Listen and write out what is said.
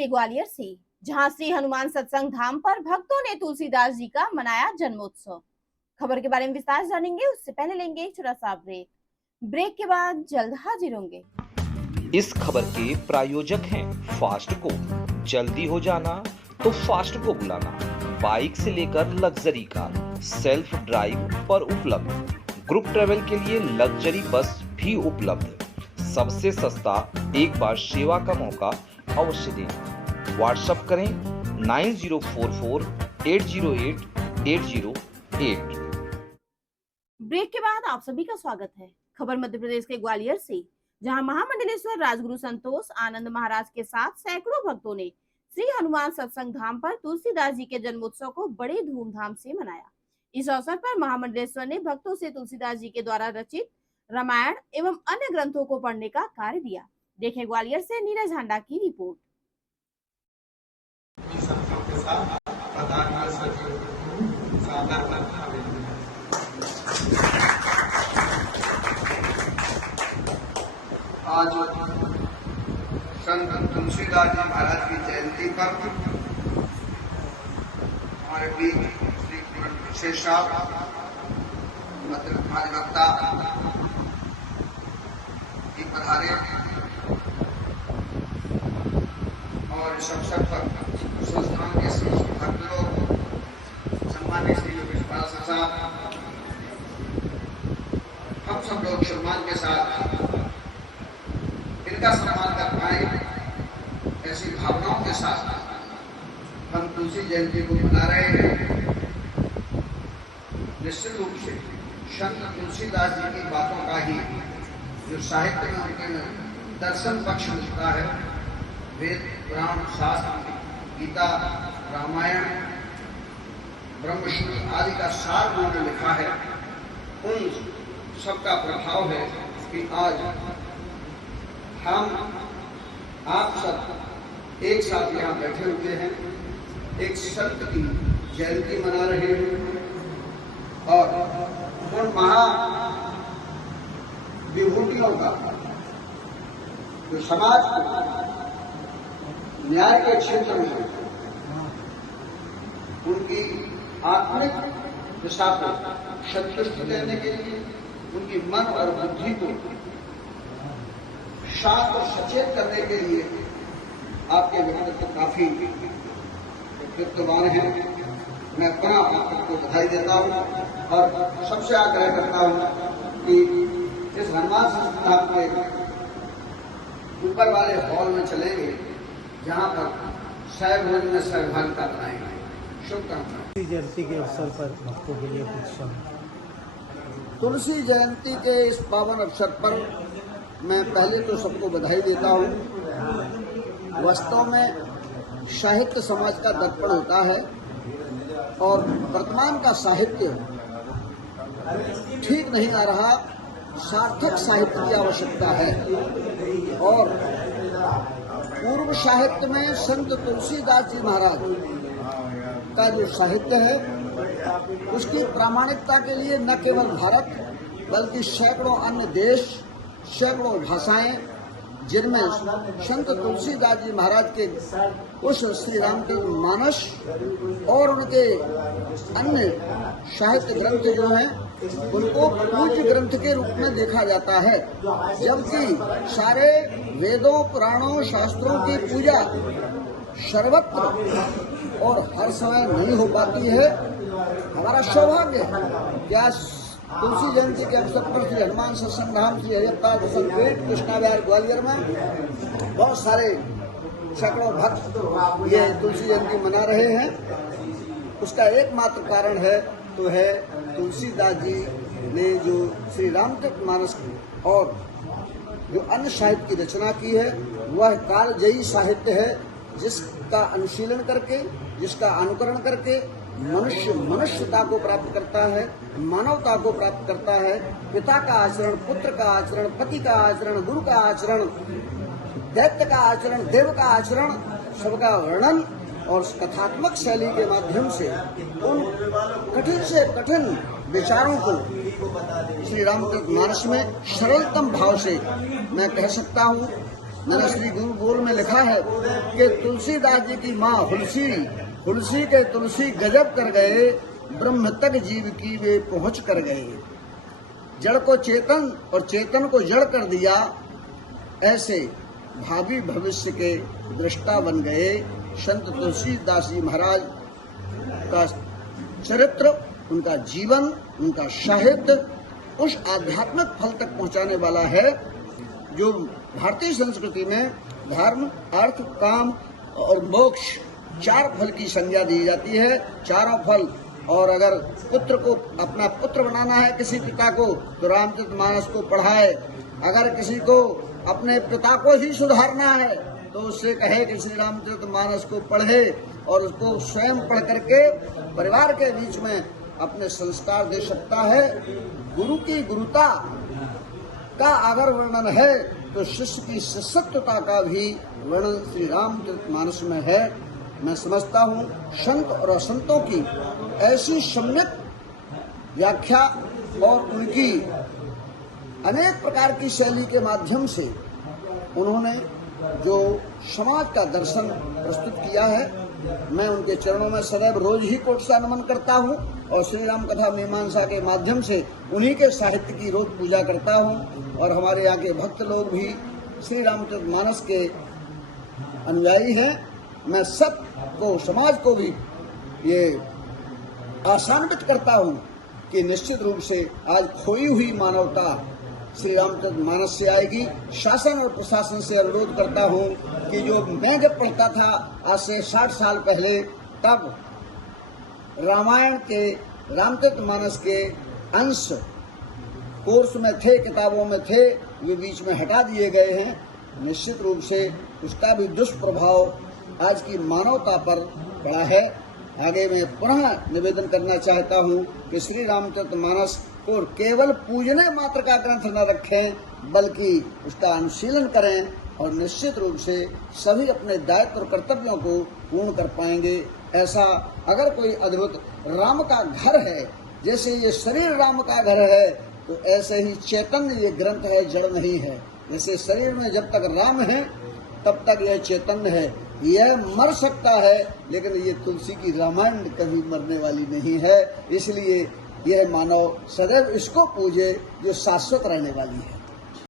के ग्वालियर से, जहां श्री हनुमान सत्संग धाम पर भक्तों ने तुलसीदास जी का मनाया जन्मोत्सव। खबर के बारे में विस्तार जानेंगे, उससे पहले लेंगे एक छोटा सा ब्रेक के बाद जल्द हाजिर होंगे। इस खबर के प्रायोजक हैं फास्ट को। जल्दी हो जाना तो फास्ट को बुलाना। बाइक से लेकर लग्जरी कार सेल्फ ड्राइव पर उपलब्ध। ग्रुप ट्रेवल के लिए लग्जरी बस भी उपलब्ध। सबसे सस्ता एक बार सेवा का मौका अवश्य दें। व्हाट्सएप करें 9044808808। ब्रेक के बाद आप सभी का स्वागत है। खबर मध्य प्रदेश के ग्वालियर से, जहां महामंडलेश्वर राजगुरु संतोष आनंद महाराज के साथ सैकड़ों भक्तों ने श्री हनुमान सत्संग धाम पर तुलसीदास जी के जन्मोत्सव को बड़े धूमधाम से मनाया। इस अवसर पर महामंडलेश्वर ने भक्तों से तुलसीदास जी के द्वारा रचित रामायण एवं अन्य ग्रंथों को पढ़ने का कार्य दिया। देखें ग्वालियर से नीरज हांडा की रिपोर्ट। आज संत तुलसीदास जी महाराज की जयंती पर हमारे बीच श्री विशेषा अधिवक्ता की पधारे और इस अवसर पर संस्थान के भक्त लोग सम्मानित श्री योगेश साहब, हम सब लोग सम्मान के साथ इनका सम्मान कर पाए, ऐसी भावनाओं के साथ हम तुलसी जयंती को मना रहे हैं। निश्चित रूप से संत तुलसीदास जी की बातों का ही जो साहित्य में उनके दर्शन पक्ष मिलता है, वेद पुराण शास्त्र गीता रामायण ब्रह्मसूत्र आदि का सार उन्होंने लिखा है, उन सबका प्रभाव है कि आज हम आप सब एक साथ यहाँ बैठे हुए हैं, एक संत की जयंती मना रहे हैं और उन महा विभूतियों का जो समाज को न्याय के क्षेत्र में उनकी आत्मिक दिशा को संतुष्टि देने के लिए, उनकी मन और बुद्धि को शांत और सचेत करने के लिए आपके व्यक्तित्व काफी व्यक्तित्ववान हैं। मैं पुनः आपको बधाई देता हूं और सबसे आग्रह करता हूं कि इस हनुमान संस्थान के ऊपर वाले हॉल में चलेंगे, जहां पर सहभोज में सहभागिता बनाएंगे। शुभकामनाएं। तुलसी जयंती के अवसर पर भक्तों के लिए कुछ शब्द। तुलसी जयंती के इस पावन अवसर पर मैं पहले तो सबको बधाई देता हूं। वास्तव में साहित्य समाज का दर्पण होता है और वर्तमान का साहित्य ठीक नहीं आ रहा, सार्थक साहित्य की आवश्यकता है और पूर्व साहित्य में संत तुलसीदास जी महाराज का जो साहित्य है उसकी प्रामाणिकता के लिए न केवल भारत बल्कि सैकड़ों अन्य देश, सैकड़ों भाषाएं जिनमें संत तुलसीदास जी महाराज के उस श्री रामचरित मानस और उनके अन्य साहित्य ग्रंथ जो हैं उनको पूज्य ग्रंथ के रूप में देखा जाता है, जबकि सारे वेदों पुराणों शास्त्रों की पूजा सर्वत्र और हर समय नहीं हो पाती है। हमारा सौभाग्य है कि आज तुलसी जयंती के अवसर पर श्री हनुमान सत्संग धाम श्री हरिअवतार संपेट कृष्णा विहार ग्वालियर में बहुत सारे सैकड़ों भक्त ये तुलसी जयंती मना रहे हैं। उसका एकमात्र कारण है तो है तुलसीदास जी ने जो श्री रामचरित मानस और जो अन्य साहित्य की रचना की है वह कालजयी साहित्य है, जिसका अनुशीलन करके, जिसका अनुकरण करके मनुष्य मनुष्यता को प्राप्त करता है, मानवता को प्राप्त करता है। पिता का आचरण, पुत्र का आचरण, पति का आचरण, गुरु का आचरण, दैत्य का आचरण, देव का आचरण, सबका वर्णन और कथात्मक शैली के माध्यम से उन कठिन से कठिन विचारों को श्री रामचरित मानस में सरलतम भाव से मैं कह सकता हूँ मैंने श्री गुरु बोल में लिखा है कि तुलसीदास जी की माँ हुलसी के तुलसी गजब कर गए, ब्रह्म तक जीव की वे पहुंच कर गए। जड़ को चेतन और चेतन को जड़ कर दिया, ऐसे भावी भविष्य के दृष्टा बन गए। संत तुलसीदास जी महाराज का चरित्र, उनका जीवन, उनका साहित्य उस आध्यात्मिक फल तक पहुंचाने वाला है जो भारतीय संस्कृति में धर्म, अर्थ, काम और मोक्ष 4 फल की संज्ञा दी जाती है। चारों फल, और अगर पुत्र को अपना पुत्र बनाना है किसी पिता को तो रामचरितमानस को पढ़ाए, अगर किसी को अपने पिता को ही सुधारना है तो उससे कहे कि श्री रामचरितमानस को पढ़े और उसको स्वयं पढ़ करके परिवार के बीच में अपने संस्कार दे सकता है। गुरु की गुरुता का अगर वर्णन है तो शिष्य की शिष्यत्वता का भी वर्णन श्री रामचरितमानस में है। मैं समझता हूँ संत और असंतों की ऐसी सम्यक व्याख्या और उनकी अनेक प्रकार की शैली के माध्यम से उन्होंने जो समाज का दर्शन प्रस्तुत किया है, मैं उनके चरणों में सदैव रोज ही कोटि से नमन करता हूँ और श्री राम कथा मीमांसा के माध्यम से उन्हीं के साहित्य की रोज पूजा करता हूँ। और हमारे यहाँ के भक्त लोग भी श्री रामचरितमानस के अनुयायी हैं। मैं सबको, समाज को भी ये आशान्वित करता हूँ कि निश्चित रूप से आज खोई हुई मानवता श्री रामचरितमानस से आएगी। शासन और प्रशासन से अनुरोध करता हूँ कि जो मैं जब पढ़ता था आज से 60 साल पहले, तब रामायण के, रामचरितमानस के अंश कोर्स में थे, किताबों में थे, वे बीच में हटा दिए गए हैं। निश्चित रूप से उसका भी दुष्प्रभाव आज की मानवता पर पड़ा है। आगे मैं पुनः निवेदन करना चाहता हूँ कि श्री रामचरितमानस को केवल पूजने मात्र का ग्रंथ न रखें, बल्कि उसका अनुशीलन करें और निश्चित रूप से सभी अपने दायित्व और कर्तव्यों को पूर्ण कर पाएंगे। ऐसा अगर कोई अद्भुत राम का घर है, जैसे ये शरीर राम का घर है, तो ऐसे ही चैतन्य ये ग्रंथ है, जड़ नहीं है। जैसे शरीर में जब तक राम है तब तक यह चैतन्य है। यह मर सकता है, लेकिन ये तुलसी की रामायण कभी मरने वाली नहीं है। इसलिए यह मानव सदैव इसको पूजे जो शाश्वत रहने वाली है।